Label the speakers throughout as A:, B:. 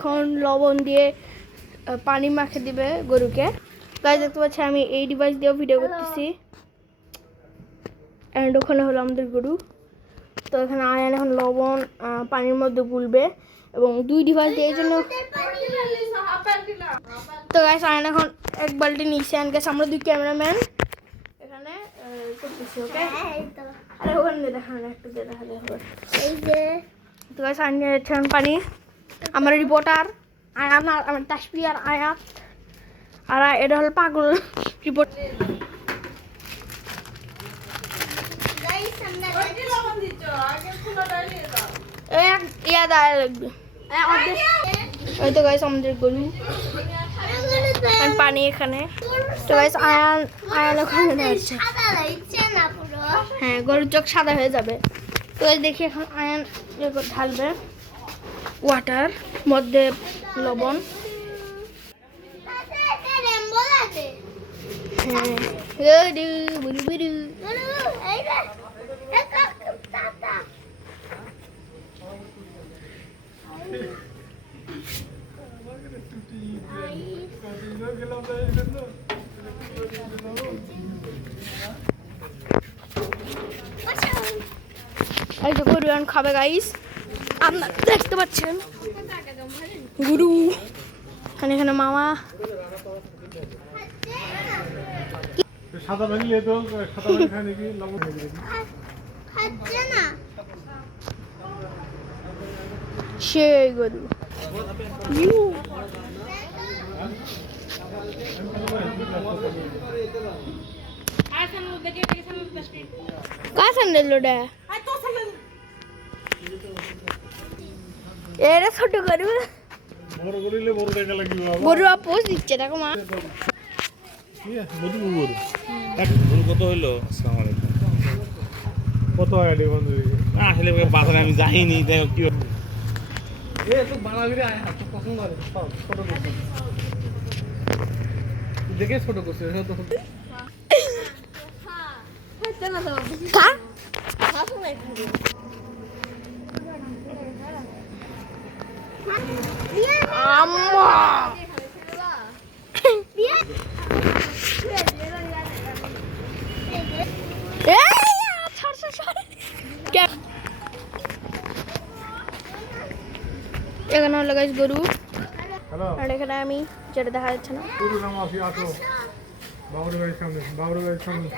A: এখন লবণ দিয়ে পানি মাখে দিবে গরুকে। গাছ দেখতে পাচ্ছি আমি এই ডিভাইস দিয়েও ভিডিও করতেছি। অ্যান্ড ওখানে হলো আমাদের গরু। তো এখানে আয়ান এখন লবণ পানির মধ্যে গুলবে এবং দুই ডিভাইস দিয়ে জন্য তো গাছ আয়ান এখন এক বালতি নিচ্ছে আন গেছে আমরা দুই ক্যামেরাম্যান এখানে করতেছি ওকে আরে ওখানে একটু দেখালে হবে
B: এই যে।
A: তো গাছ আয়ান পানি। আমার রিপোর্টার আয়ান আর আমার তাসপি আর আয়াত আর এটা হলো পাগল রিপোর্ট ওই তো গাইস আমাদের গরু। পানি এখানে। তো গাইস আয়ান আয়ান ওখানে হ্যাঁ গরুর চোখ সাদা হয়ে যাবে। তো দেখি এখন আয়ান ঢালবে। ওয়াটার মধ্যে লবণ। এই
B: যে
A: এখন খাবে গাইস আপনারা দেখতে পাচ্ছেন? গুরু। এখানে এখানে মামা।
C: সাদা ভাঙলে তো সাদা ভাঙি খায় লবণ
B: খাচ্ছে না
A: সেই গরু। এরা ছোট গরু
C: বড় করিলে বড় টাকা লাগবে
A: গরু আপোষ দিচ্ছে দেখো মা।
D: কত হইল? আসসালামু আলাইকুম।
C: কত হয় আইডি বন্ধ? হয়ে
D: আসলে বাজারে আমি যাইনি তাই কি
C: এ তো বানাবি রে হাত পছন্দ করে ছোট করছে। দেখে ছোট করছে তো
A: কার আম্মা! এই, ছাড়, ছাড়, ছাড়। কে- এখানে হলো গাইস গরু। আর এখানে আমি যেটা দেখা যাচ্ছে না।
C: পুরো নাম আসি আসো। বাবুর বাড়ির সামনে বাবুর বাড়ির সামনে।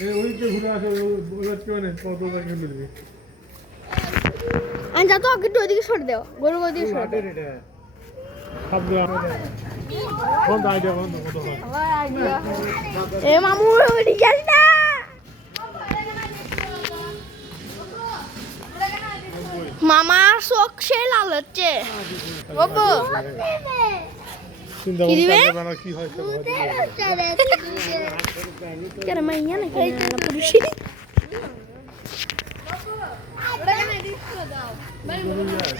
C: এই ওই যে ঘুরে আসো ওই কত টাকা মিলবে
A: আমি যা তো একটু ওইদিকে সরে দাও গরু ওইদিকে সরে দাও। এ মামু ওইদিকে না। চোখ সে লাল হচ্ছে। বাবু। কি দিবে? কেন মাইয়া নাকি?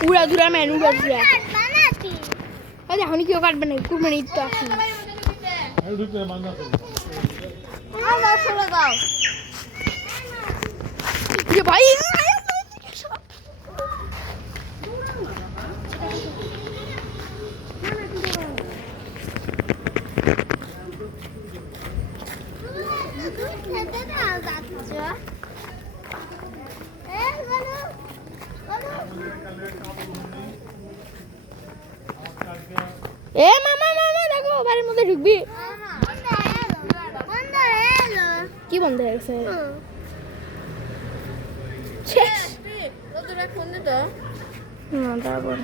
A: উড়া ধুরা ম্যান উড়া
B: বানাতি
A: আরে এখন কেউ কাটবে না কুরবানি ঈদ তো আসে না
C: আমি ঢুকতে মান্না করব
B: আমার ছোড়া দাও।
A: যে ভাই
B: খেতে দাও যাচ্ছ এ বলো বলো
A: এ মামা মামা, দেখো, বাড়ির মধ্যে ঢুকবি। কি বন্ধ হয়ে গেছে। না, তারপর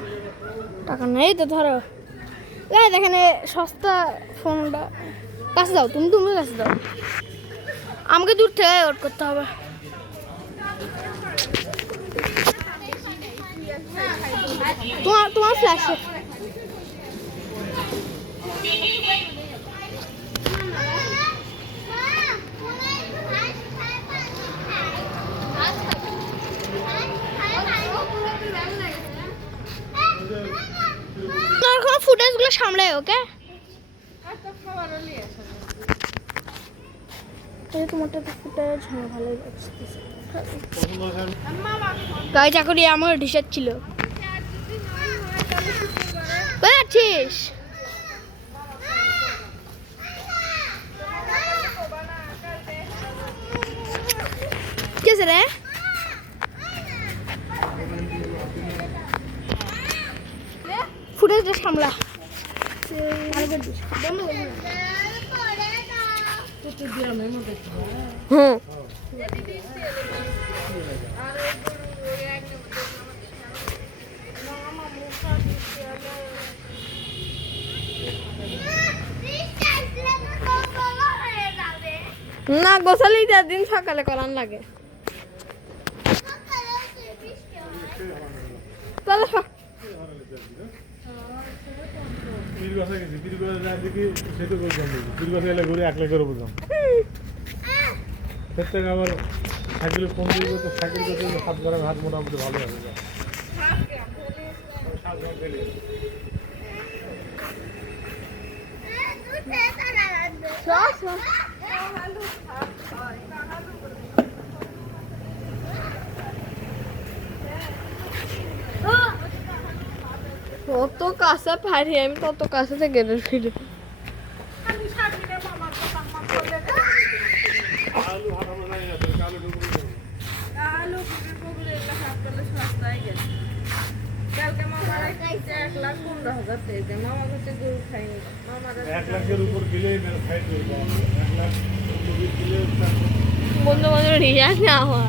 A: টাকা নেই তো ধরো। গায়ে এখানে সস্তা ফোনটা। কাছে দাও, তুমি তুমি কাছে দাও। আমাকে দূর থেকে ওট করতে হবে। তোমার তোমার ফ্ল্যাশ তোমার কোনো ফুটেজগুলো সামলায় ওকে এই তোমারটা তো ফুটেজ হ্যাঁ ভালোই লাগছে
C: পছন্দ হয়
A: তাই চাকরি আমার ডিসার ছিল।
E: আছিস কি আছে রে ফুটেজটা সামলা না গোসালি দিন সকালে করান লাগে। তাহলে
C: বাসা গেছি পীর বাসা যায় দেখি সেতু করতাম দেখি। পীর বাসা গেলে ঘুরে এক লাখ করে বুঝলাম থেকে আবার সাইকেলে ফোন দিয়ে তো সাইকেল করতে সাত গ্রাম হাত মোটামুটি ভালো হবে। যা। সাত গ্রাম ফেলে।
E: সক, সক। তত কাছে পারি আমি তত কাছে থেকে গেলে ফিরে
C: আলু হাত আমার নাই আছে কালো ডুবুরি করব।
F: আলু কুকুর কুকুর এগুলো হাত করলে সস্তায় গেছে কালকে মামার একটা এক লাখ পনেরো হাজার পেয়েছে মামা হচ্ছে গরু খাইনি মামার
C: এক লাখের উপর গেলে ফাইট করব এক লাখ চল্লিশ গেলে
E: বন্ধু বান্ধব রিয়া না হওয়া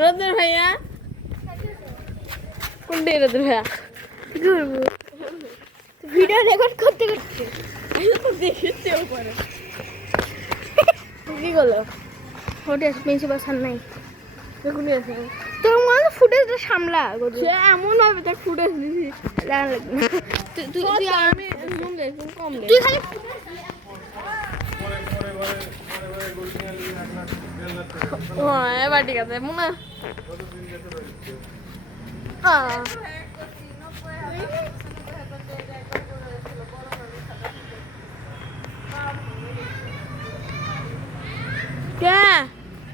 E: রোদের ভাইয়া? কোনটা রোদের ভাইয়া? ঘুরবো ভিডিও রেকর্ড করতে করতে। আমি তো দেখেছি ওপরে কি করল? হোটেল প্রিন্সিপাল স্যার নাই। দেখুন তোর মনে ফুটেজটা সামলা সে এমন হবে তার ফুটেজ দিছি তুই তুই তুই আমি কম তুই খালি
C: টাকা
E: হ্যাঁ এবার ঠিক আছে মনে। আহ।